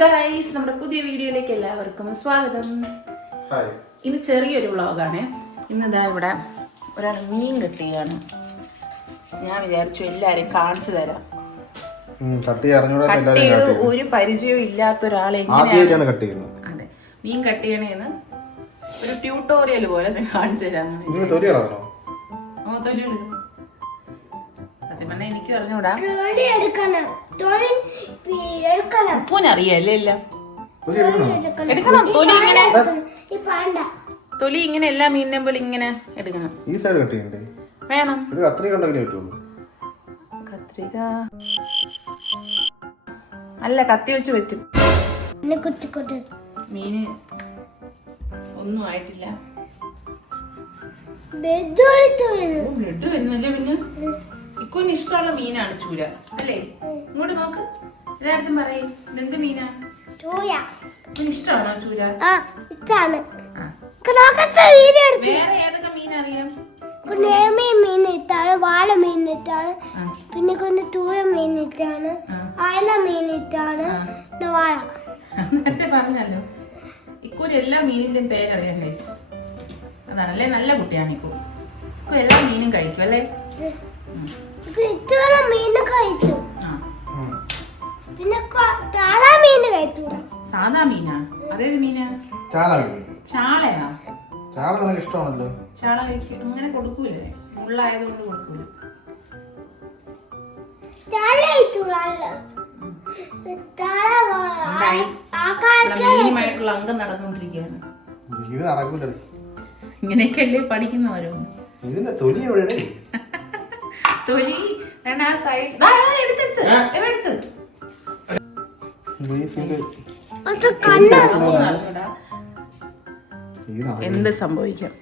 Guys, നമ്മുടെ പുതിയ വീഡിയോയിലേക്ക് എല്ലാവർക്കും സ്വാഗതം. ഇന്ന് ചെറിയൊരു വ്ളോഗാണ്. ഇന്നിതാ ഇവിടെ ഒരാൾ മീൻ കെട്ടിയാണ്. ഞാൻ വിചാരിച്ചു എല്ലാരെയും കാണിച്ചു തരാം. ഒരു പരിചയവും ഇല്ലാത്ത ഒരാളെ അതെ മീൻ കട്ട് ചെയ്യണേന്ന് ഒരു ട്യൂട്ടോറിയൽ പോലെ കാണിച്ചു തരാന്നാണ്. സത്യം പറഞ്ഞാൽ എനിക്ക് അറിഞ്ഞൂടാ, ഉപ്പൂനറിയല്ലേ എല്ലാം എടുക്കണം. തൊലി ഇങ്ങനെ എല്ലാ മീനിനെ പോലെ ഇങ്ങനെ എടുക്കണം. വേണം കത്രിക അല്ല, കത്തി വെച്ച് പറ്റും. മീന് ഒന്നും ആയിട്ടില്ല. ബ്ലഡ് വരുന്നല്ലേ. പിന്നെ ഇക്കുവിന് ഇഷ്ടമുള്ള മീനാണ് ചൂര അല്ലേ? ഇങ്ങോട്ട് നോക്ക്, എല്ലായിടത്തും പറയും എന്ത് മീനാ ഇഷ്ടമാണോ ചൂര? വേറെ ഏതൊക്കെ മീൻ അറിയാം? മീൻ ഇട്ടാണ്, വാള മീൻ ഇട്ടാണ്, പിന്നെ കൊണ്ട് തൂര മീൻ ഇട്ടാണ്, അയല മീൻ ഇട്ടാണ്, വാള. നേരത്തെ പറഞ്ഞല്ലോ ഇക്കൂര് എല്ലാ മീനിന്റെയും പേരറിയാം ഗൈസ്. അതാണല്ലേ, നല്ല കുട്ടിയാണ് ഇക്കു. ഇക്കു എല്ലാ മീനും കഴിക്കും അല്ലേ? മീന് കഴിച്ചു, പിന്നെ സാധാ മീൻ കഴിച്ചു. സാധാ മീനാ? അതേത് മീനാ? ചാളയാ? ഇഷ്ടമാണല്ലോ ചാള കഴിക്കും. അങ്ങനെ കൊടുക്കൂലേ? മുള്ളായതുകൊണ്ട് കൊടുക്കൂല. മീനുമായിട്ടുള്ള അംഗം നടന്നുകൊണ്ടിരിക്കുകയാണ്. ഇങ്ങനെയൊക്കെയല്ലേ പഠിക്കുന്നവരോ? തൊലി ആ സൈഡ് എടുത്ത് എന്ത് സംഭവിക്കാം.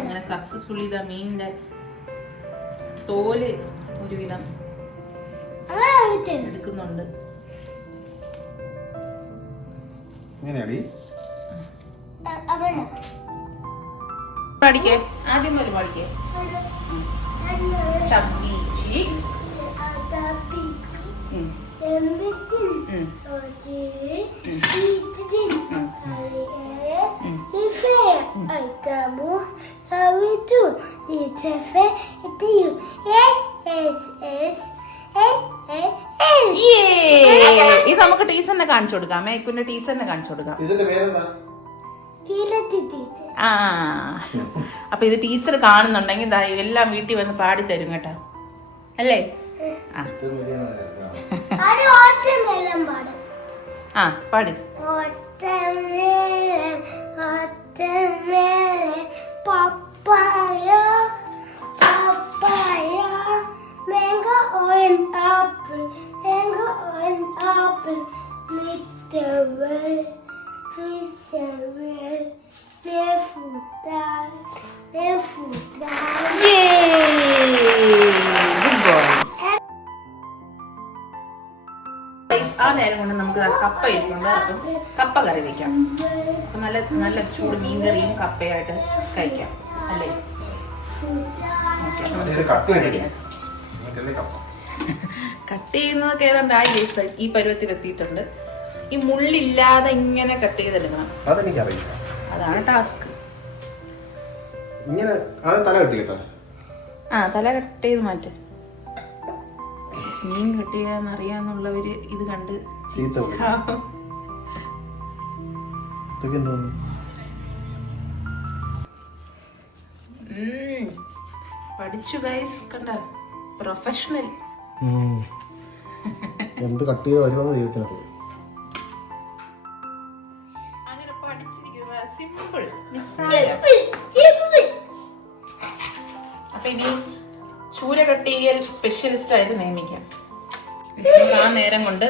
അങ്ങനെ സക്സസ്ഫുള്ളി ഇതാ മീനിന്റെ തോല് ഒരുവിധം എടുക്കുന്നുണ്ട്. പഠിക്കേ, ആദ്യം പോലെ പഠിക്കേ. ചബ്ബി ചീക്സ്, ഇത് നമുക്ക് ടീച്ചറിനെ കാണിച്ചു കൊടുക്കാം. മേക്കുന്റെ ടീച്ചറിനെ കാണിച്ചു കൊടുക്കാം. ആ അപ്പൊ ഇത് ടീച്ചർ കാണുന്നുണ്ടെങ്കിൽ എല്ലാം വീട്ടിൽ വന്ന് പാടി തരും കേട്ടോ, അല്ലേ? ആ പാടി. പപ്പായ പപ്പായ mango orange apple mango orange apple vegetable ആ നേരം കൊണ്ട് നമുക്ക് കപ്പ ഇരിക്കുന്നുണ്ട്. അപ്പം കപ്പ കറി വെക്കാം. നല്ല നല്ല ചൂട് മീൻ കറിയും കപ്പയായിട്ട് കഴിക്കാം അല്ലേ? കട്ട് ചെയ്യുന്നതൊക്കെ ഏതാണ്ട് ഈ പരുവത്തിലെത്തിയിട്ടുണ്ട്. ഈ മുള്ളില്ലാതെ ഇങ്ങനെ കട്ട് ചെയ്തെടുക്കണം. അതാണ് ടാസ്ക്. ആ തല കട്ട് ചെയ്ത് മാറ്റും. മീൻ കട്ട് ചെയ്യാന്നറിയാന്നുള്ളവര് ഇത് കണ്ട് പഠിച്ചു ഗൈസ്. കണ്ട പ്രൊഫഷണൽ. എന്ത് കട്ട് ചെയ്ത് വരുമെന്ന് ദൈവത്തിനറിയാം. അങ്ങനെ പഠിച്ചിരിക്കുന്നത് സിമ്പിൾ നിസ്സാരം. അപ്പൊ ഇനി ചൂര കട്ട് ചെയ്യൽ സ്പെഷ്യലിസ്റ്റ് ആയിട്ട് നിയമിക്കാം. ആ നേരം കൊണ്ട്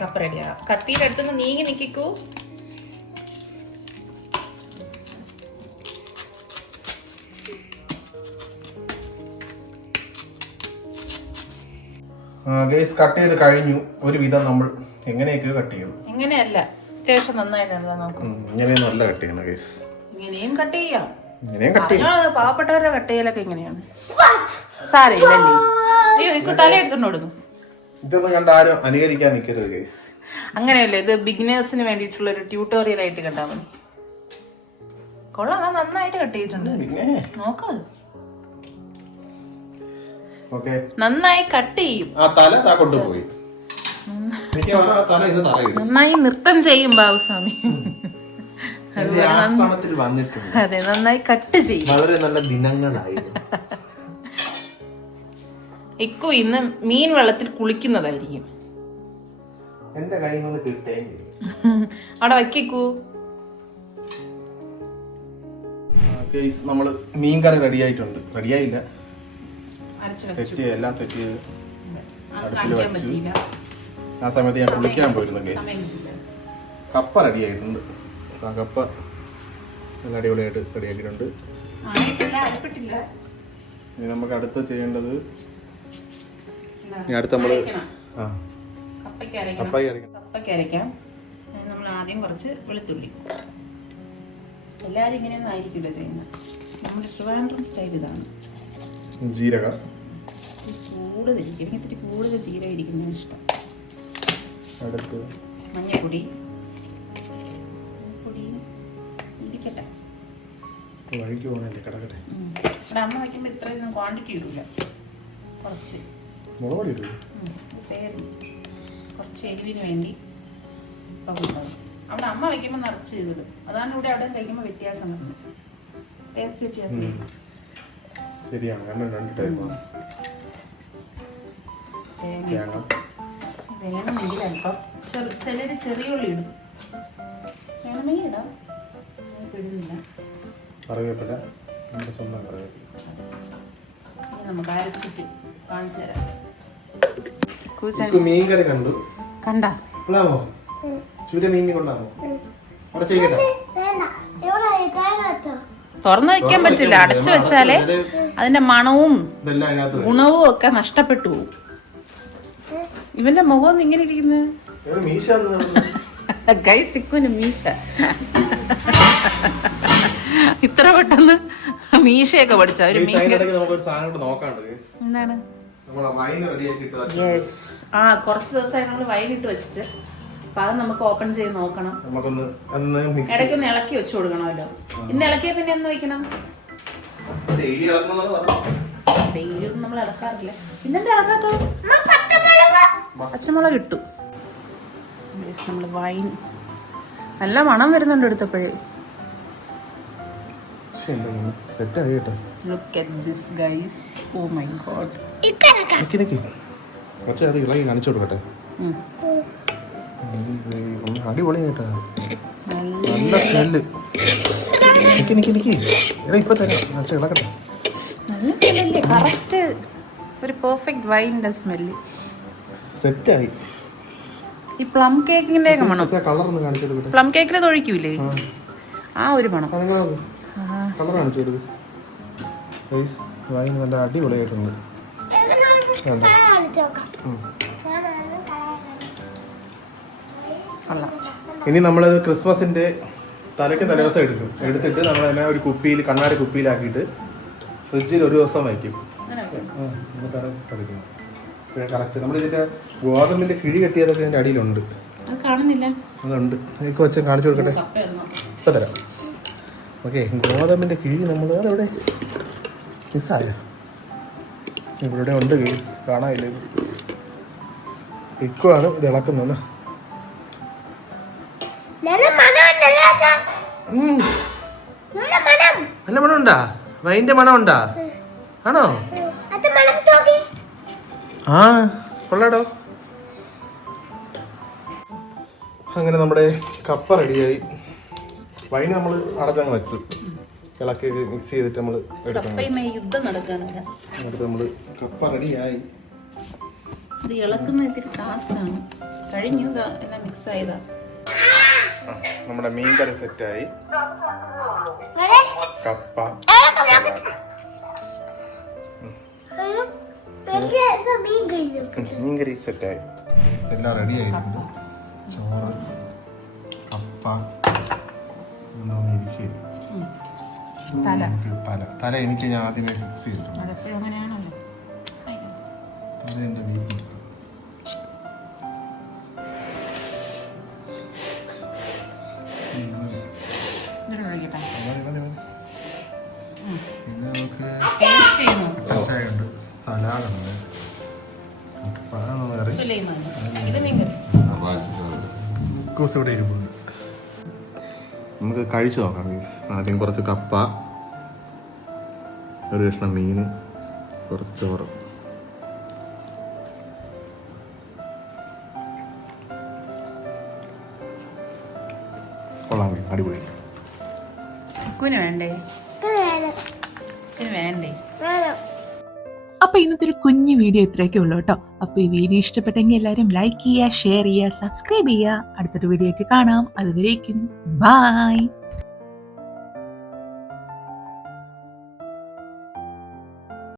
കപ്പ റെഡിയാ. കത്തിയുടെ അടുത്തുനിന്ന് നീങ്ങി നിൽക്കൂ. കട്ട് ചെയ്ത് കഴിഞ്ഞു. ഒരു വിധം നമ്മൾ എങ്ങനെയൊക്കെയോ കട്ട് ചെയ്യും. എങ്ങനെയല്ല, അത്യാവശ്യം നന്നായിട്ടാണ് നോക്കും. ഇങ്ങനെയൊന്നും അല്ല കട്ട് ചെയ്യണം ഗൈസ്. ഇങ്ങനെയും കട്ട് ചെയ്യാം. ഇങ്ങനെയും കട്ട് ചെയ്യാം. പാവപ്പെട്ടവരുടെ കട്ട് ചെയ്യലൊക്കെ ഇങ്ങനെയാണ്. സാരമില്ലല്ലേ? അയ്യോ എനിക്ക് തല എടുത്തോണ്ട് കൊടുക്കും. ഇതൊന്നും കണ്ട ആരും അനുകരിക്കാൻ നിൽക്കരുത് ഗൈസ്. അങ്ങനെയല്ലേ, ഇത് ബിഗിനേഴ്സിന് വേണ്ടിയിട്ടുള്ള ഒരു ട്യൂട്ടോറിയൽ ആയിട്ട് കണ്ടാൽ മതി. കൊള്ളാം, ഞാൻ നന്നായിട്ട് കട്ട് ചെയ്തിട്ടുണ്ട്. നോക്ക്, നന്നായി കട്ട് ചെയ്യും. കൊണ്ടുപോയി നന്നായി നൃത്തം ചെയ്യും ബാബുസ്വാമി. അതെ, നന്നായി കട്ട് ചെയ്യും. വളരെ നല്ല ദിനങ്ങളായിരുന്നു. ഇക്കു ഇന്ന് മീൻ വെള്ളത്തിൽ കുളിക്കുന്നതായിരിക്കും. എന്റെ കയ്യിൽ നിന്ന് കിട്ടേ അവിടെ വയ്ക്കൂ. നമ്മള് മീൻ കറി റെഡി ആയിട്ടുണ്ട്. റെഡിയായില്ല, എല്ലാം സെറ്റ് ചെയ്ത് അടുപ്പിൽ വെച്ചു. ആ സമയത്ത് ഞാൻ കുളിക്കാൻ പോയിരുന്നു ഗൈസ്. കപ്പ റെഡി ആയിട്ടുണ്ട്. കപ്പ അടിപൊളിയായിട്ട് റെഡിയാക്കിയിട്ടുണ്ട്. ഇനി നമുക്ക് അടുത്ത് ചെയ്യേണ്ടത് നമ്മള് കപ്പയ്ക്ക് അരയ്ക്കാം. നമ്മൾ ആദ്യം കുറച്ച് വെളുത്തുള്ളി. എല്ലാരും ഇങ്ങനെയൊന്നും ആയിരിക്കില്ല ചെയ്യുന്നത്. നമ്മുടെ ട്രിവാൻഡ്രം സ്റ്റൈൽ ഇതാണ്. ജീരകം കൂടുതൽ, എനിക്ക് ഇത്തിരി കൂടുതൽ ജീരകം ഇരിക്കുന്നതാണ് ഇഷ്ടം. അടുത്ത് മഞ്ഞപ്പൊടി ഇരിക്കട്ടെ. വഴിക്ക് പോകണല്ലേ, കിടക്കട്ടെ. ഇവിടെ അമ്മ വയ്ക്കുമ്പോൾ ഇത്രയൊന്നും ക്വാണ്ടിറ്റി ഇടില്ല. കുറച്ച് മുളക് ഇടും, കുറച്ച് എരിവിന് വേണ്ടി ഉണ്ടാവും. അവിടെ അമ്മ വയ്ക്കുമ്പോൾ നിറച്ച് ചെയ്തിടും. അതാണ് ഇവിടെ അവിടെ കഴിക്കുമ്പോൾ വ്യത്യാസം വരുന്നത്, ടേസ്റ്റ് വ്യത്യാസം. ശരിയാണ്, കാരണം രണ്ട് ടൈപ്പാണ്. വേണമെങ്കിൽ അല്പം ചിലര് ചെറിയ ഉള്ളി ഇടും. വേണമെങ്കിൽ ഇടാം, ഇടുന്നില്ല. കറിവേപ്പില, നമ്മുടെ സ്വന്തം കറിവേപ്പില. നമുക്ക് അരച്ചിട്ട് കാണിച്ചു തരാം. മീൻ കറി കണ്ടു, കണ്ടാ കൊള്ളാമോ? ചൂര മീൻ കൊള്ളാമോ? അവിടെ ചെയ്യട്ടെ. തുറന്നു വെക്കാൻ പറ്റില്ല, അടച്ചു വെച്ചാലേ അതിന്റെ മണവും ഗുണവും ഒക്കെ നഷ്ടപ്പെട്ടു പോകും. ഇവന്റെ മുഖം ഇങ്ങനെ ഇരിക്കുന്നത് ഗൈസിക്കുന് മീശ. ഇത്ര പെട്ടെന്ന് മീശയൊക്കെ പഠിച്ച ഒരു എന്താണ്? ആ, കുറച്ച് ദിവസമായി നമ്മൾ വൈകിട്ട് വെച്ചിട്ട്. അപ്പൊ അത് നമുക്ക് ഓപ്പൺ ചെയ്ത് നോക്കണം. ഇടയ്ക്കൊന്ന് ഇളക്കി വെച്ചു കൊടുക്കണമല്ലോ. ഇന്ന് ഇളക്കിയ പിന്നെ എന്ന് വെക്കണം? ഡെയിലി ഒന്നും നമ്മൾ ഇളക്കാറില്ല. പിന്നെന്താ ഇളക്കാത്തത്? പച്ചമുളക് ഇട്ടു. നമ്മള് വൈൻ നല്ല മണം വരുന്നുണ്ട് എടുത്തപ്പോഴേ. Look at this guys. Oh my god. കാണിച്ചു കൊടുക്കട്ടെ. അടിപൊളിയായിട്ടാ, നല്ല സ്മെല്ല്. ഇപ്പൊ തരാം, ഇളക്കട്ടെ. നല്ല സ്മെല്ലേ, കറക്റ്റ് ഒരു പെർഫെക്റ്റ് വൈൻ്റെ സ്മെല്ല്. സെറ്റായി. ഈ പ്ലം കേക്കിന്റെ മണം. കളർ ഒന്ന് കാണിച്ചു കൊടുക്കട്ടെ. പ്ലം കേക്കിൽ ഒഴിക്കൂലേ ആ ഒരു മണം. കളർ കാണിച്ചു കൊടുക്കും. വൈൻ നല്ല അടിപൊളിയായിട്ടുണ്ട്. ഇനി നമ്മളത് ക്രിസ്മസിന്റെ തലയ്ക്ക് തലേദിവസം എടുത്തിട്ട് നമ്മൾ തന്നെ ഒരു കുപ്പിയിൽ, കണ്ണാടി കുപ്പിയിലാക്കിയിട്ട് ഫ്രിഡ്ജിൽ ഒരു ദിവസം വയ്ക്കും. കറക്റ്റ് നമ്മൾ ഇതിന്റെ ഗോതമ്പിന്റെ കിഴി കെട്ടിയതൊക്കെ ഇതിന്റെ അടിയിലുണ്ട്. അതുണ്ട്, എനിക്ക് വെച്ച് കാണിച്ചു കൊടുക്കട്ടെ. ഇപ്പൊ തരാം. ഓക്കെ, ഗോതമ്പിന്റെ കിഴി നമ്മൾ എവിടെ മിസ്സായ ഇവിടെ ഉണ്ട് കേസ്, കാണാനില്ല. ഇക്കുവാണ് ഇത് ഇളക്കുന്നത്. നല്ല മണമുണ്ടാ? വൈൻ്റെ മണമുണ്ടാ? ആണോ? ആ, കൊള്ളാടോ. അങ്ങനെ നമ്മുടെ കപ്പ റെഡിയായി. വൈൻ നമ്മൾ അടച്ചങ്ങ് വെച്ചു, ഇളക്കി മിക്സ് ചെയ്തിട്ട് നമ്മൾ എടുക്കണം. എന്നിട്ട് നമ്മൾ കപ്പ റെഡിയായി. നമ്മുടെ മീൻ കറി സെറ്റായി. കപ്പ മീൻ കറി സെറ്റായി. എല്ലാം റെഡി ആയിട്ടുണ്ട്. ചോറ്, കപ്പ, തല എനിക്ക് ഞാൻ ആദ്യമേ ഫിക്സ് ചെയ്തിട്ടുണ്ട്. അതെന്റെ വീക്ക്നെസ്. പിന്നെ നമുക്ക് പച്ചയുണ്ട്, സലാഡുണ്ട്, ഇവിടെ ഇരിപ്പുണ്ട്. നമുക്ക് കഴിച്ചു നോക്കാം. ആദ്യം കുറച്ച് കപ്പ, ഒരു കഷ്ണം മീൻ, കുറച്ച് ചോറ്. കൊള്ളാം, അടിപൊളി. വേണ്ടേ വേണ്ടേ? അപ്പോൾ ഇന്നത്തെ ഒരു കുഞ്ഞു വീഡിയോ ഇത്രയൊക്കെ ഉള്ളൂ കേട്ടോ. അപ്പോൾ ഈ വീഡിയോ ഇഷ്ടപ്പെട്ടെങ്കിൽ എല്ലാവരും ലൈക്ക് ചെയ്യുക, ഷെയർ ചെയ്യുക, സബ്സ്ക്രൈബ് ചെയ്യുക. അടുത്തൊരു വീഡിയോ ആയിട്ട് കാണാം. അതുവരേക്കും ബൈ.